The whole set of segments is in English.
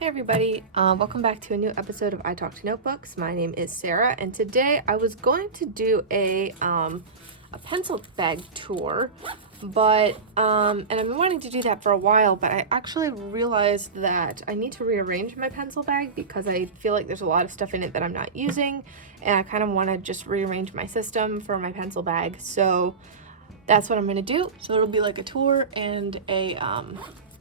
Hey everybody, welcome back to a new episode of I Talk to Notebooks. My name is Sarah, and today I was going to do a pencil bag tour, but and I've been wanting to do that for a while, but I actually realized that I need to rearrange my pencil bag because I feel like there's a lot of stuff in it that I'm not using, and I kind of want to just rearrange my system for my pencil bag. So that's what I'm going to do. So it'll be like a tour and a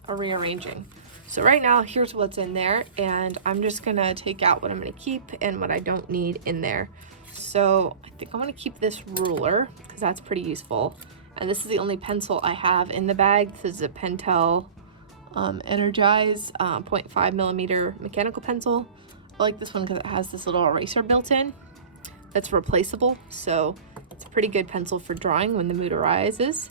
rearranging. So right now, here's what's in there, and I'm just gonna take out what I'm gonna keep and what I don't need in there. So I think I'm gonna keep this ruler because that's pretty useful. And this is the only pencil I have in the bag. This is a Pentel Energize 0.5 millimeter mechanical pencil. I like this one because it has this little eraser built in that's replaceable. So it's a pretty good pencil for drawing when the mood arises.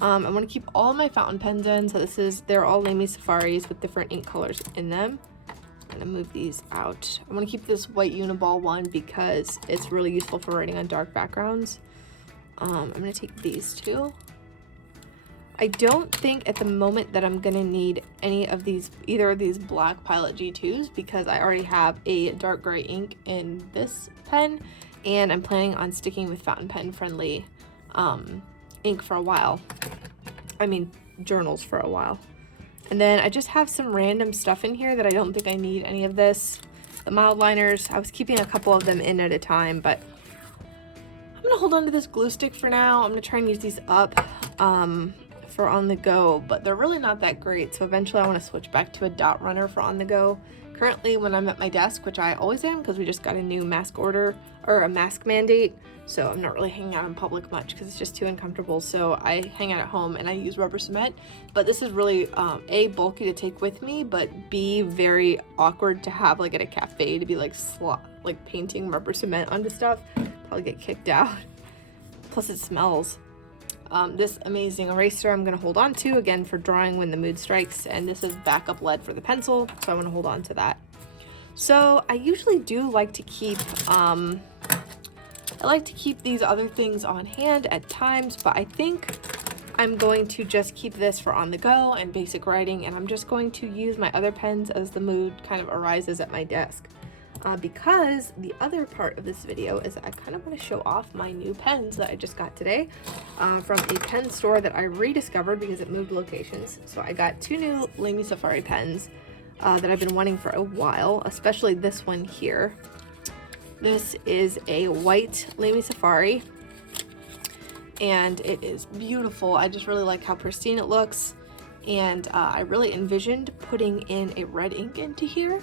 I want to keep all my fountain pens in, so they're all Lamy Safaris with different ink colors in them. I'm gonna move these out. I want to keep this white Uniball one because it's really useful for writing on dark backgrounds. I'm gonna take these two. I don't think at the moment that I'm gonna need either of these black Pilot G2s because I already have a dark gray ink in this pen, and I'm planning on sticking with fountain pen friendly ink for a while. I mean journals for a while. And then I just have some random stuff in here that I don't think I need any of this. The mild liners, I was keeping a couple of them in at a time, but I'm gonna hold on to this glue stick for now. I'm gonna try and use these up for on the go, but they're really not that great, so eventually I want to switch back to a dot runner for on the go. Currently, when I'm at my desk, which I always am because we just got a new mask order or a mask mandate, so I'm not really hanging out in public much because it's just too uncomfortable. So I hang out at home and I use rubber cement, but this is really A, bulky to take with me, but B, very awkward to have like at a cafe to be like painting rubber cement onto stuff. Probably get kicked out. Plus it smells. This amazing eraser I'm going to hold on to again for drawing when the mood strikes, and this is backup lead for the pencil, so I'm going to hold on to that. So I usually do like to keep these other things on hand at times, but I think I'm going to just keep this for on the go and basic writing, and I'm just going to use my other pens as the mood kind of arises at my desk. Because the other part of this video is I kind of want to show off my new pens that I just got today from a pen store that I rediscovered because it moved locations. So I got two new Lamy Safari pens that I've been wanting for a while, especially this one here. This is a white Lamy Safari, and it is beautiful. I just really like how pristine it looks, and I really envisioned putting in a red ink into here.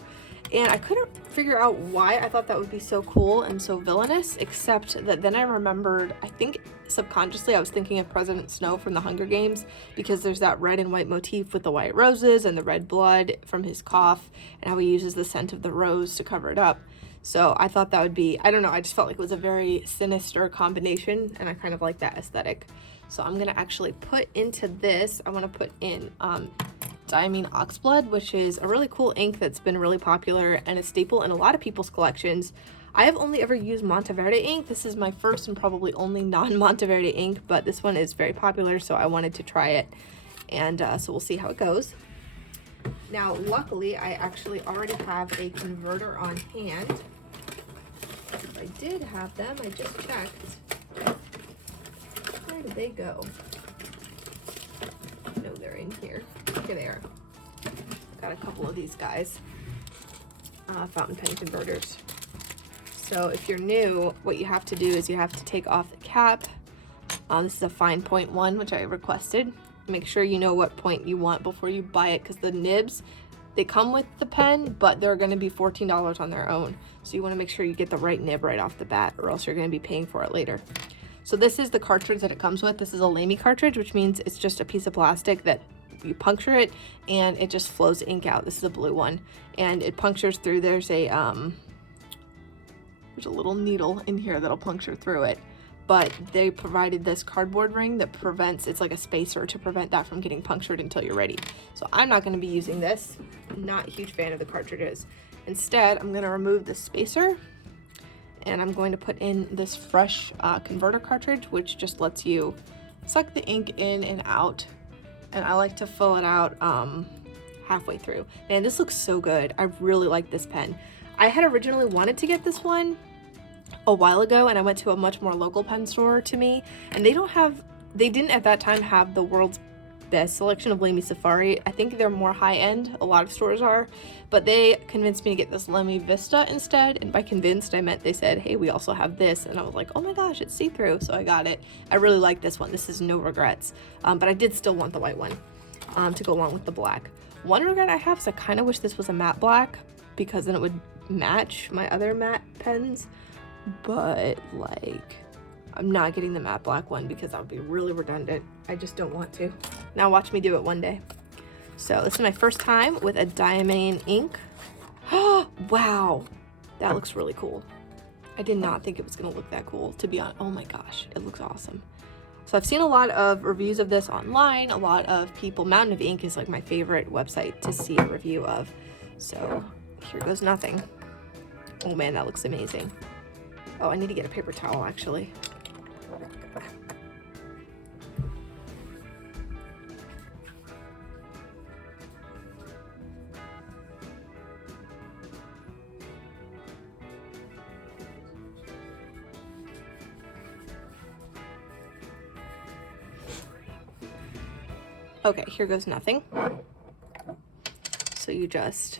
And I couldn't figure out why I thought that would be so cool and so villainous, except that then I remembered, I think subconsciously I was thinking of President Snow from the Hunger Games, because there's that red and white motif with the white roses and the red blood from his cough and how he uses the scent of the rose to cover it up. So I thought that would be, I don't know, I just felt like it was a very sinister combination, and I kind of like that aesthetic. So I'm going to actually put into this, I want to put in Diamine Oxblood, which is a really cool ink that's been really popular and a staple in a lot of people's collections. I have only ever used Monteverde ink. This is my first and probably only non-Monteverde ink, but this one is very popular, so I wanted to try it, and so we'll see how it goes. Now, luckily, I actually already have a converter on hand. If I did have them, I just checked. Where did they go? No, they're in here. Here they are. Got a couple of these guys. Fountain pen converters. So if you're new, what you have to do is you have to take off the cap. This is a fine point one, which I requested. Make sure you know what point you want before you buy it, because the nibs, they come with the pen, but they're going to be $14 on their own. So you want to make sure you get the right nib right off the bat, or else you're going to be paying for it later. So this is the cartridge that it comes with. This is a Lamy cartridge, which means it's just a piece of plastic that you puncture it and it just flows ink out. This is a blue one, and it punctures through. There's a little needle in here that'll puncture through it, but they provided this cardboard ring that prevents, it's like a spacer to prevent that from getting punctured until you're ready. So I'm not going to be using this. I'm not a huge fan of the cartridges. Instead, I'm going to remove the spacer, and I'm going to put in this fresh converter cartridge, which just lets you suck the ink in and out. And I like to fill it out halfway through. Man, this looks so good. I really like this pen. I had originally wanted to get this one a while ago, and I went to a much more local pen store to me, and they didn't at that time have the world's best selection of Lamy Safari. I think they're more high-end, a lot of stores are, but they convinced me to get this Lamy Vista instead, and by convinced I meant they said, hey, we also have this, and I was like, oh my gosh, it's see-through, so I got it. I really like this one. This is no regrets, but I did still want the white one to go along with the black. One regret I have is I kind of wish this was a matte black, because then it would match my other matte pens, but like, I'm not getting the matte black one because that would be really redundant. I just don't want to. Now watch me do it one day. So this is my first time with a Diamine ink. Oh, wow. That looks really cool. I did not think it was gonna look that cool, to be honest. Oh my gosh, it looks awesome. So I've seen a lot of reviews of this online. A lot of people, Mountain of Ink is like my favorite website to see a review of. So here goes nothing. Oh man, that looks amazing. Oh, I need to get a paper towel actually. Okay, here goes nothing. So you just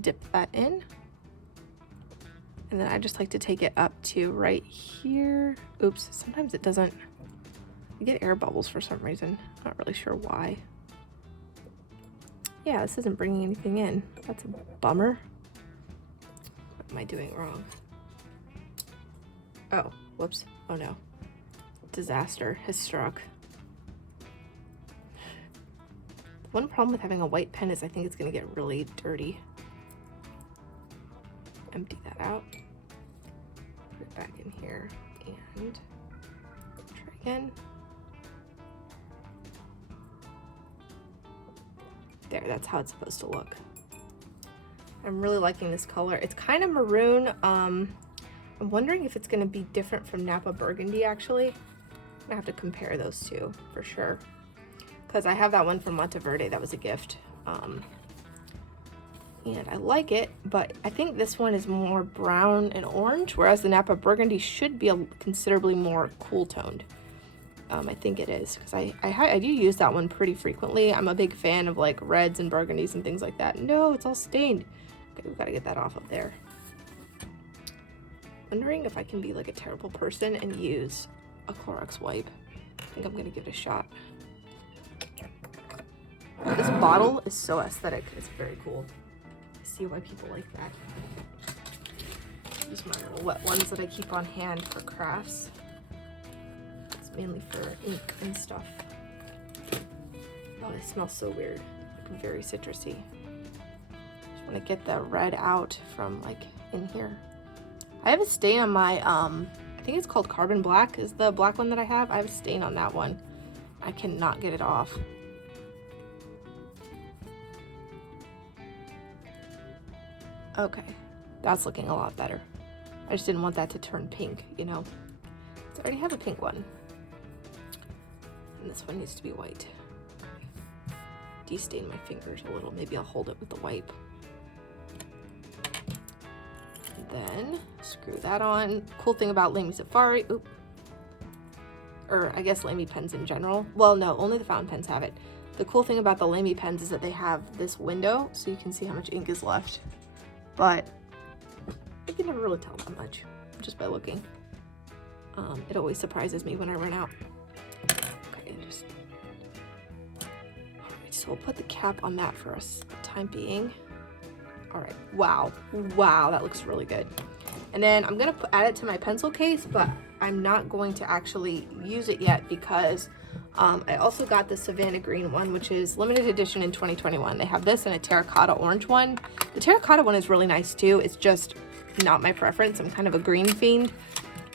dip that in. And then I just like to take it up to right here. Oops, sometimes it doesn't. I get air bubbles for some reason. Not really sure why. Yeah, this isn't bringing anything in. That's a bummer. What am I doing wrong? Oh, whoops. Oh no. Disaster has struck. One problem with having a white pen is I think it's going to get really dirty. Empty that out. Put it back in here and try again. There, that's how it's supposed to look. I'm really liking this color. It's kind of maroon. I'm wondering if it's going to be different from Napa Burgundy actually. I have to compare those two for sure, because I have that one from Monteverde that was a gift, and I like it, but I think this one is more brown and orange, whereas the Napa Burgundy should be considerably more cool toned. I think it is, because I do use that one pretty frequently. I'm a big fan of like reds and burgundies and things like that. No, it's all stained. Okay, we've got to get that off of there. Wondering if I can be like a terrible person and use a Clorox wipe. I think I'm gonna give it a shot. This bottle is so aesthetic. It's very cool. I see why people like that. These are my little wet ones that I keep on hand for crafts. It's mainly for ink and stuff. Oh, they smell so weird. Like very citrusy. Just want to get the red out from like in here. I have a stain on my I think it's called Carbon Black is the black one that I have. I have a stain on that one. I cannot get it off. Okay, that's looking a lot better. I just didn't want that to turn pink, you know. So I already have a pink one. And this one needs to be white. De-stain my fingers a little. Maybe I'll hold it with the wipe. Then screw that on. Cool thing about Lamy Safari, or I guess Lamy pens in general. Well, no, only the fountain pens have it. The cool thing about the Lamy pens is that they have this window, so you can see how much ink is left. But you can never really tell that much just by looking. It always surprises me when I run out. Okay, just. All right, so we'll put the cap on that for us time being. All right, wow, that looks really good. And then I'm gonna add it to my pencil case, but I'm not going to actually use it yet because I also got the Savannah Green one, which is limited edition in 2021. They have this and a terracotta orange one. The terracotta one is really nice too. It's just not my preference. I'm kind of a green fiend.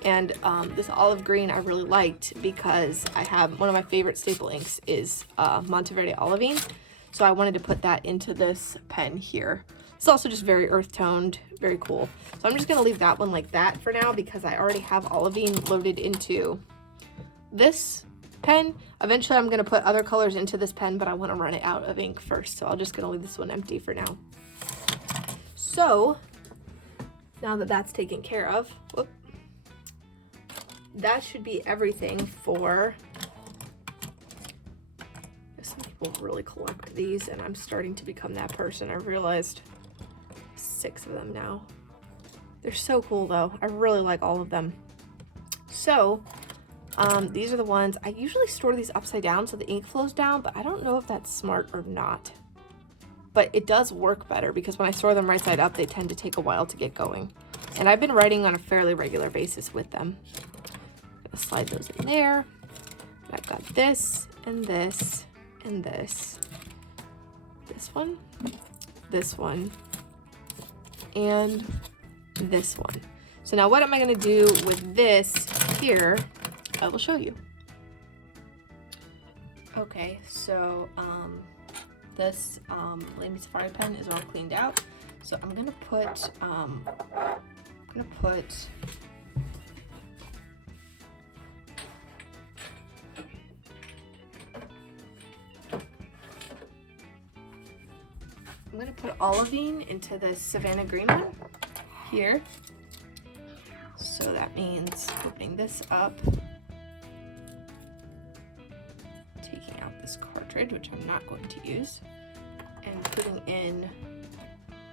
And this olive green I really liked because I have one of my favorite staple inks is Monteverde Olivine. So I wanted to put that into this pen here. It's also just very earth toned, very cool. So I'm just gonna leave that one like that for now because I already have Olivine loaded into this pen. Eventually I'm going to put other colors into this pen, but I want to run it out of ink first, so I'm just going to leave this one empty for now. So now that that's taken care of, whoop, that should be everything for... Some people really collect these, and I'm starting to become that person. I've realized 6 of them now. They're so cool though. I really like all of them. So these are the ones. I usually store these upside down so the ink flows down, but I don't know if that's smart or not. But it does work better because when I store them right side up, they tend to take a while to get going. And I've been writing on a fairly regular basis with them. I'm gonna slide those in there. I've got this and this and this. This one, and this one. So now what am I going to do with this here? I will show you. Okay, so this Lamy Safari pen is all cleaned out. So I'm going to put olivine into the Savannah green one here. So that means opening this up, taking out this cartridge, which I'm not going to use, and putting in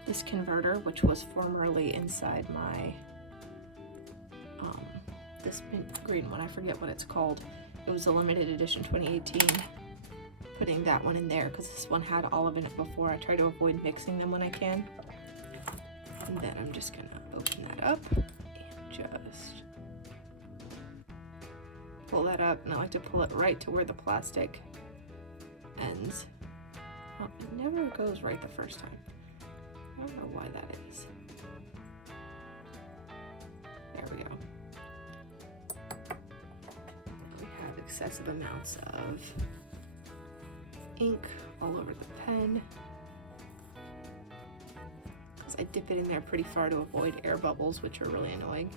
this converter, which was formerly inside my this mint green one. I forget what it's called. It was a limited edition 2018. Putting that one in there because this one had olive in it before. I try to avoid mixing them when I can. And then I'm just gonna open that up and just pull that up. And I like to pull it right to where the plastic ends. Oh, it never goes right the first time. I don't know why that is. There we go. We have excessive amounts of ink all over the pen because I dip it in there pretty far to avoid air bubbles, which are really annoying.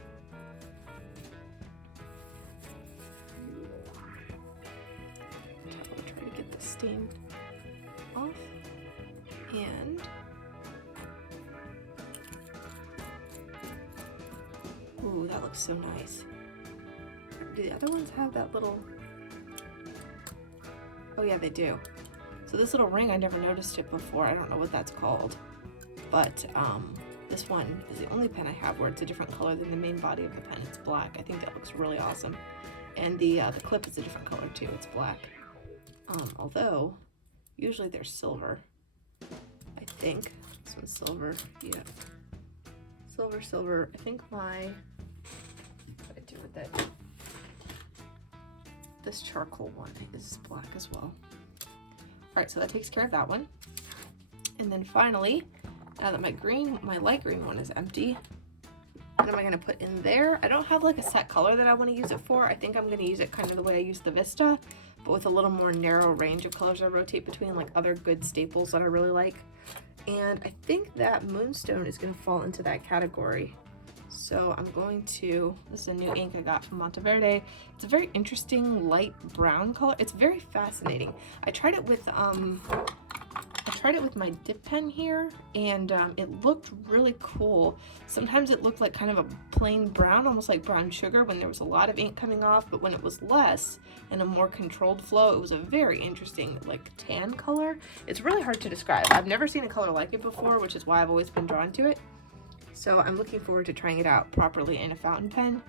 I'll try to get the stain off, and ooh, that looks so nice. Do the other ones have that little... Oh yeah, they do. So this little ring, I never noticed it before. I don't know what that's called. But this one is the only pen I have where it's a different color than the main body of the pen. It's black. I think that looks really awesome. And the clip is a different color too. It's black. Although, usually they're silver. I think. This one's silver. Yeah. Silver. I think what did I do with that? This charcoal one is black as well. Alright, so that takes care of that one. And then finally, now that my light green one is empty, what am I going to put in there? I don't have like a set color that I want to use it for. I think I'm going to use it kind of the way I use the Vista, but with a little more narrow range of colors I rotate between, like other good staples that I really like. And I think that Moonstone is going to fall into that category. So I'm going to, this is a new ink I got from Monteverde. It's a very interesting light brown color. It's very fascinating. I tried it with my dip pen here, and it looked really cool. Sometimes it looked like kind of a plain brown, almost like brown sugar when there was a lot of ink coming off, but when it was less and a more controlled flow, it was a very interesting like tan color. It's really hard to describe. I've never seen a color like it before, which is why I've always been drawn to it. So I'm looking forward to trying it out properly in a fountain pen,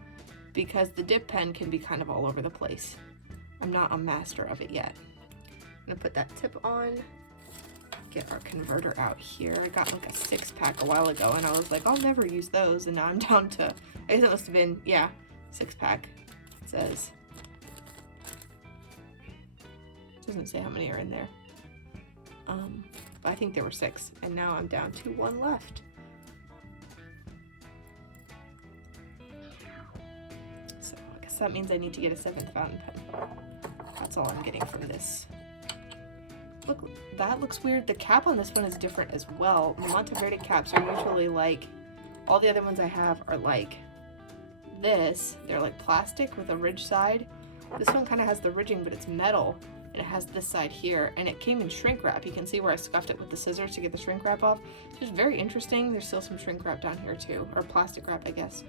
because the dip pen can be kind of all over the place. I'm not a master of it yet. I'm gonna put that tip on, get our converter out here. I got like a 6-pack a while ago and I was like, I'll never use those, and now I'm down to, I guess it must have been, yeah, 6-pack. It says. It doesn't say how many are in there. But I think there were 6, and now I'm down to 1 left. So that means I need to get a 7th fountain pen. That's all I'm getting from this. Look, that looks weird. The cap on this one is different as well. The Monteverde caps are usually like, all the other ones I have are like this. They're like plastic with a ridge side. This one kind of has the ridging, but it's metal, and it has this side here, and it came in shrink wrap. You can see where I scuffed it with the scissors to get the shrink wrap off. It's just very interesting. There's still some shrink wrap down here too, or plastic wrap, I guess.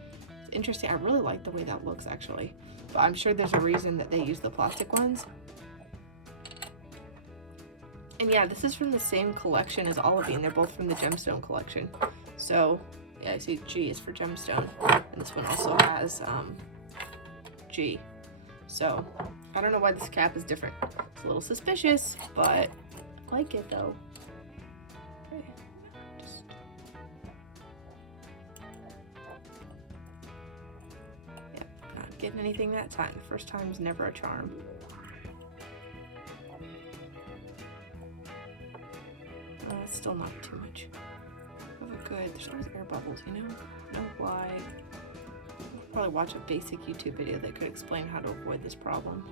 It's interesting. I really like the way that looks, actually, but I'm sure there's a reason that they use the plastic ones. And yeah, this is from the same collection as Olivine. They're both from the gemstone collection. So yeah, I see G is for gemstone, and this one also has G. So I don't know why this cap is different. It's a little suspicious, but I like it though. Okay. Yep, not getting anything that time. The first time's never a charm. It's still not too much. Oh, good. There's always air bubbles, you know? I don't know why. I'll probably watch a basic YouTube video that could explain how to avoid this problem.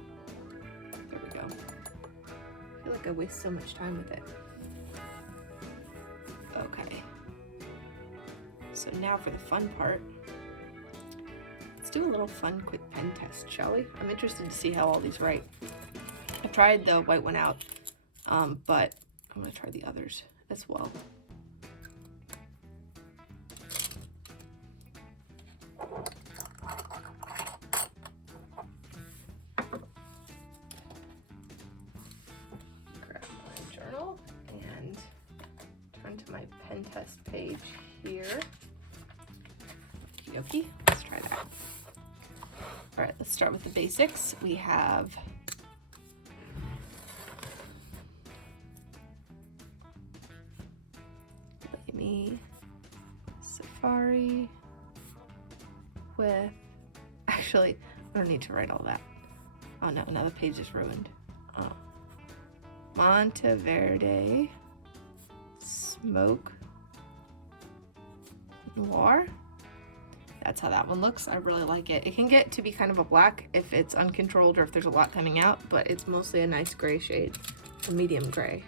There we go. I feel like I waste so much time with it. Okay. So now for the fun part. Let's do a little fun quick pen test, shall we? I'm interested to see how all these write. I tried the white one out, but I'm going to try the others as well. Grab my journal and turn to my pen test page here. Okie dokie, let's try that. All right, let's start with the basics. We have Lamy Safari with, actually, I don't need to write all that. Oh no, now the page is ruined. Oh. Monteverde Smoke Noir. That's how that one looks. I really like it. It can get to be kind of a black if it's uncontrolled or if there's a lot coming out, but it's mostly a nice gray shade, a medium gray.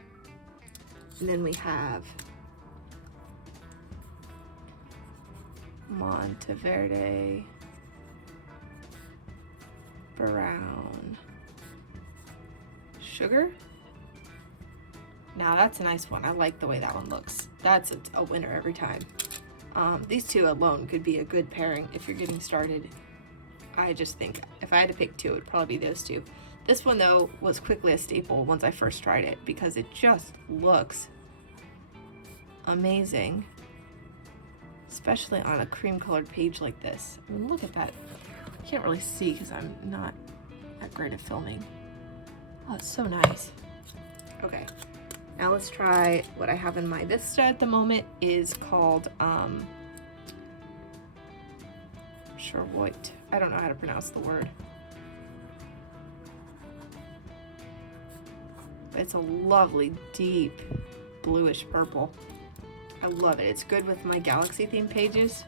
And then we have Monteverde Brown Sugar. Now that's a nice one. I like the way that one looks. That's a winner every time. These two alone could be a good pairing if you're getting started. I just think if I had to pick two, it would probably be those two. This one though was quickly a staple once I first tried it because it just looks amazing, especially on a cream colored page like this. I mean, look at that. I can't really see because I'm not that great at filming. Oh, it's so nice. Okay, now let's try what I have in my Vista at the moment. Is called Sherwood. I don't know how to pronounce the word. It's a lovely deep bluish purple. I love it. It's good with my Galaxy themed pages.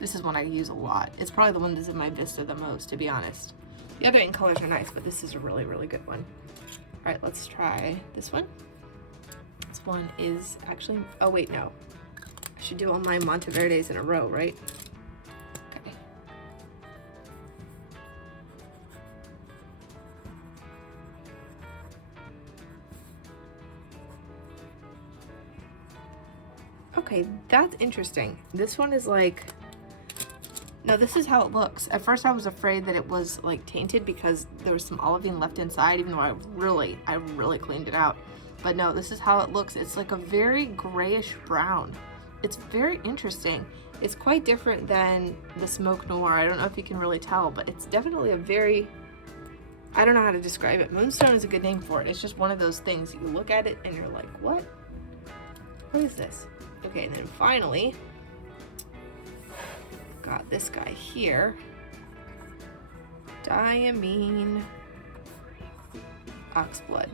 This is one I use a lot. It's probably the one that's in my Vista the most, to be honest. The other ink colors are nice, but this is a really, really good one. All right, let's try this one. This one is actually, oh wait, no. I should do all my Monteverdes in a row, right? Okay. Okay, that's interesting. This one is like, no, this is how it looks. At first I was afraid that it was like tainted because there was some olivine left inside, even though I really cleaned it out. But no, this is how it looks. It's like a very grayish brown. It's very interesting. It's quite different than the Smoke Noir. I don't know if you can really tell, but it's definitely a very, I don't know how to describe it. Moonstone is a good name for it. It's just one of those things. You look at it and you're like, what? What is this? Okay, and then finally, got this guy here. Diamine Oxblood.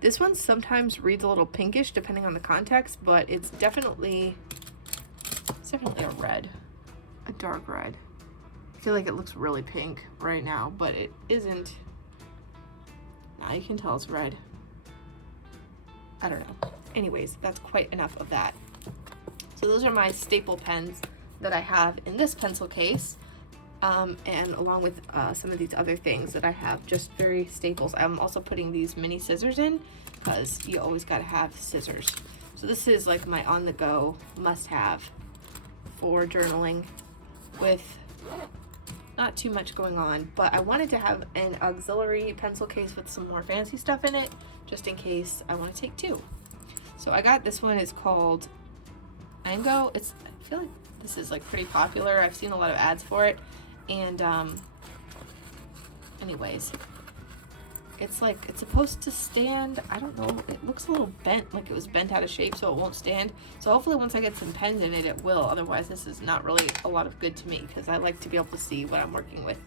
This one sometimes reads a little pinkish depending on the context, but it's definitely a red, a dark red. I feel like it looks really pink right now, but it isn't. Now you can tell it's red. I don't know. Anyways, that's quite enough of that. So those are my staple pens that I have in this pencil case. and along with some of these other things that I have, just very staples. I'm also putting these mini scissors in because you always got to have scissors. So this is like my on-the-go must-have for journaling with not too much going on, but I wanted to have an auxiliary pencil case with some more fancy stuff in it, just in case I want to take two. So I got this one. It's called Ango. I feel like this is like pretty popular. I've seen a lot of ads for it, and anyways, it's like, it's supposed to stand. I don't know, it looks a little bent, like it was bent out of shape, so it won't stand. So hopefully once I get some pens in it, it will. Otherwise this is not really a lot of good to me, because I like to be able to see what I'm working with.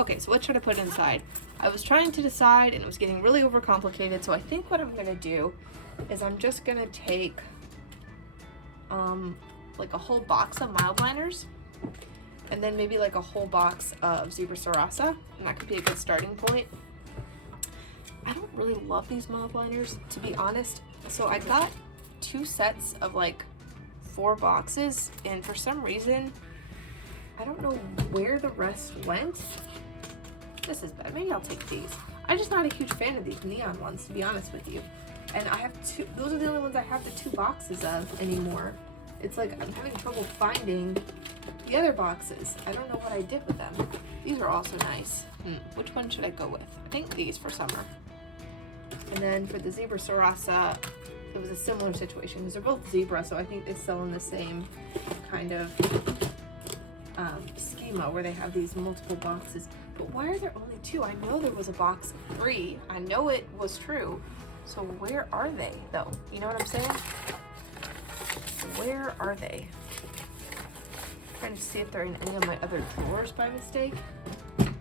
Okay, so what should I put inside? I was trying to decide, and it was getting really overcomplicated, so I think what I'm gonna do is I'm just gonna take like a whole box of mild liners, and then maybe like a whole box of Zebra Sarasa, and that could be a good starting point. I don't really love these mild liners, to be honest, so I got 2 sets of like 4 boxes, and for some reason I don't know where the rest went. This is bad. Maybe I'll take these. I'm just not a huge fan of these neon ones, to be honest with you. And I have 2, those are the only ones I have the 2 boxes of anymore. It's like I'm having trouble finding the other boxes. I don't know what I did with them. These are also nice. Which one should I go with? I think these for summer. And then for the Zebra Sarasa, it was a similar situation because they're both zebra, so I think they sell in the same kind of schema where they have these multiple boxes. But why are there only 2? I know there was a box of 3. I know it was true. So where are they, though? You know what I'm saying? Where are they? I'm trying to see if they're in any of my other drawers by mistake. I'm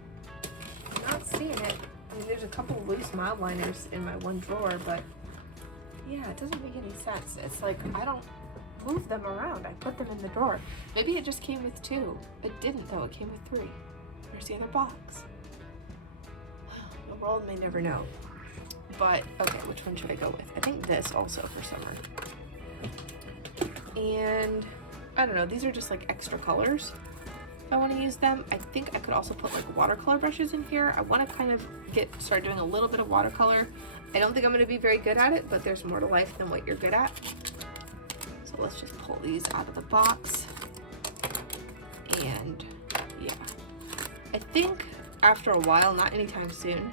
not seeing it. I mean, there's a couple of loose mild liners in my one drawer, but yeah, it doesn't make any sense. It's like I don't move them around. I put them in the drawer. Maybe it just came with 2. It didn't, though. It came with 3. Where's the other box? The world may never know. But, okay, which one should I go with? I think this also for summer. And, I don't know, these are just like extra colors if I want to use them. I think I could also put like watercolor brushes in here. I want to kind of start doing a little bit of watercolor. I don't think I'm going to be very good at it, but there's more to life than what you're good at. So let's just pull these out of the box. And, yeah. I think after a while, not anytime soon,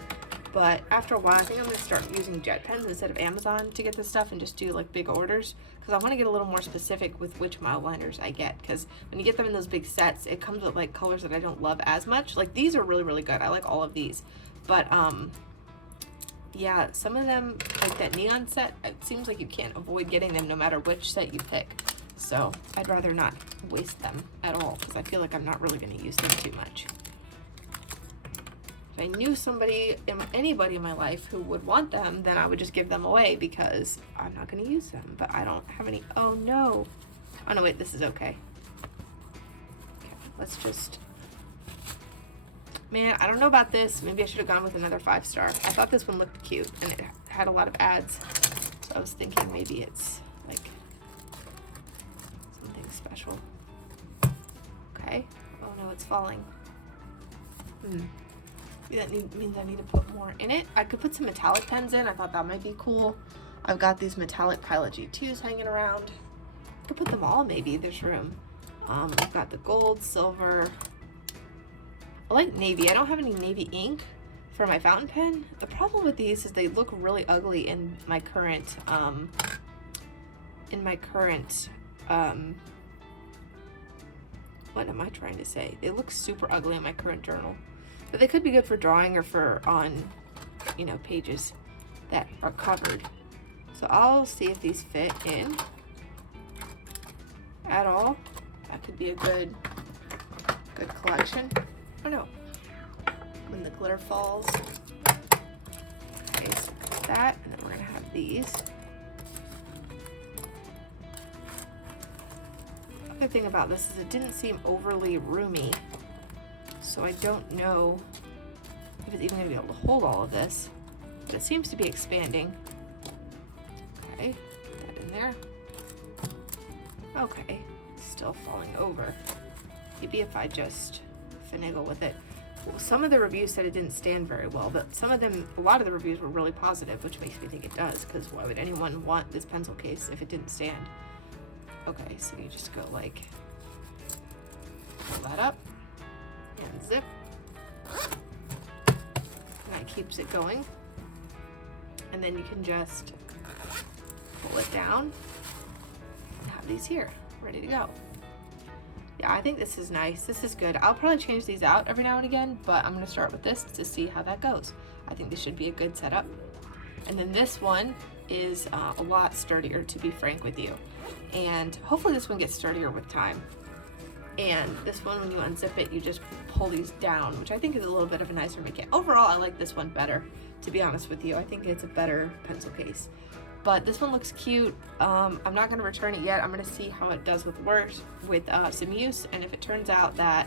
but after a while, I think I'm going to start using jet pens instead of Amazon to get this stuff and just do like big orders, because I want to get a little more specific with which mild liners I get, because when you get them in those big sets, it comes with like colors that I don't love as much. Like these are really, really good. I like all of these, but yeah, some of them, like that neon set, it seems like you can't avoid getting them no matter which set you pick. So I'd rather not waste them at all, because I feel like I'm not really going to use them too much. If I knew anybody in my life who would want them, then I would just give them away, because I'm not going to use them. But I don't have any. Oh no. Oh no, wait, this is okay. Okay, let's just. Man, I don't know about this. Maybe I should have gone with another 5-star. I thought this one looked cute, and it had a lot of ads. So I was thinking maybe it's like something special. Okay. Oh no, it's falling. That means I need to put more in it. I could put some metallic pens in. I thought that might be cool. I've got these metallic Pilot G2s hanging around. I could put them all, maybe. There's room. I've got the gold, silver. I like navy. I don't have any navy ink for my fountain pen. The problem with these is they look really ugly in my current, what am I trying to say? They look super ugly in my current journal. But they could be good for drawing or for on, you know, pages that are covered. So I'll see if these fit in at all. That could be a good collection. Oh no, when the glitter falls. Okay, so that, and then we're gonna have these. The other thing about this is it didn't seem overly roomy, so I don't know if it's even gonna be able to hold all of this, but it seems to be expanding. Okay, put that in there. Okay, still falling over. Maybe if I just finagle with it. Some of the reviews said it didn't stand very well, but a lot of the reviews were really positive, which makes me think it does, because why would anyone want this pencil case if it didn't stand? Okay, so you just go like, pull that up, and zip, and that keeps it going, and then you can just pull it down, and have these here, ready to go. Yeah, I think this is nice. This is good. I'll probably change these out every now and again, but I'm going to start with this to see how that goes. I think this should be a good setup. And then this one is a lot sturdier, to be frank with you. And hopefully this one gets sturdier with time. And this one, when you unzip it, you just pull these down, which I think is a little bit of a nicer mechanic. Overall, I like this one better, to be honest with you. I think it's a better pencil case. But this one looks cute. I'm not going to return it yet. I'm going to see how it does with some use, and if it turns out that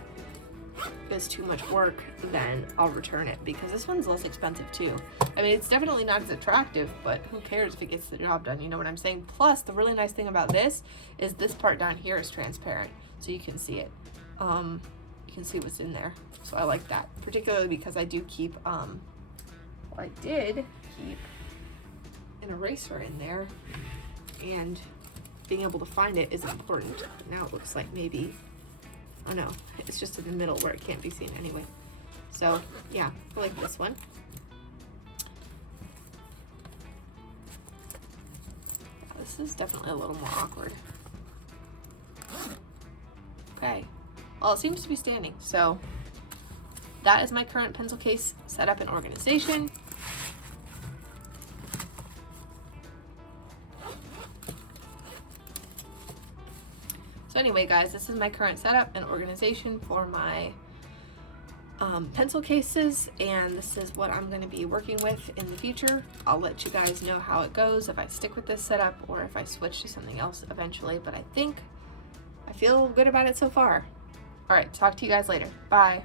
it's too much work, then I'll return it, because this one's less expensive too. I mean, it's definitely not as attractive, but who cares if it gets the job done, you know what I'm saying? Plus, the really nice thing about this is this part down here is transparent, so you can see it. You can see what's in there, so I like that, particularly because I do keep, I did keep an eraser in there, and being able to find it is important. Now it looks like maybe, oh no, it's just in the middle where it can't be seen anyway. So yeah, I like this one. Yeah, this is definitely a little more awkward. Okay, well, it seems to be standing, so that is my current pencil case setup and organization. So anyway, guys, this is my current setup and organization for my pencil cases, and this is what I'm going to be working with in the future. I'll let you guys know how it goes, if I stick with this setup or if I switch to something else eventually, but I feel good about it so far. All right, talk to you guys later. Bye.